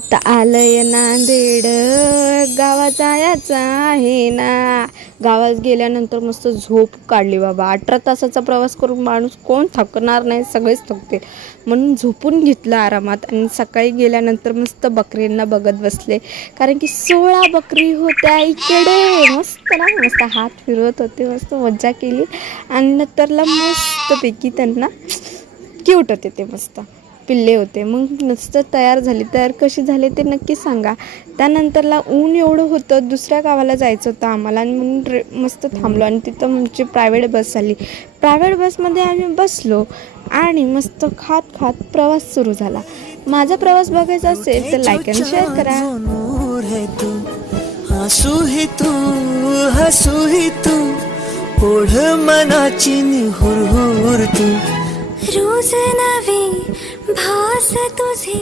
आता आलंय नांदेड, गावात जायचं आहे ना. गावात गेल्यानंतर मस्त झोप काढली बाबा. 18 तासाचा प्रवास करून माणूस कोण थकणार नाही, सगळेच थकते. म्हणून झोपून घेतलं आरामात आणि सकाळी गेल्यानंतर मस्त बकरींना बघत बसले. कारण की 16 बकरी होत्या इकडे. मस्त ना, मस्त हात फिरवत होते, मस्त मज्जा केली. आणि नंतरला मस्तपैकी त्यांना क्यूट होते ते, मस्त पिल्ले होते. मग नुसतं तयार झाली. तयार कशी झाले ते नक्की सांगा. त्यानंतरला ऊन एवढं होतं, दुसऱ्या गावाला जायचं होतं आम्हाला आणि म्हणून मस्त थांबलो आणि तिथं आमची प्रायव्हेट बस आली. प्रायव्हेट बसमध्ये आम्ही बसलो आणि मस्त खात खात प्रवास सुरू झाला. माझा प्रवास बघायचा असेल तर लाईक आणि शेअर करा. हसू तू ओढ मनाची हुरहुर तू रोज नवी भास तुझे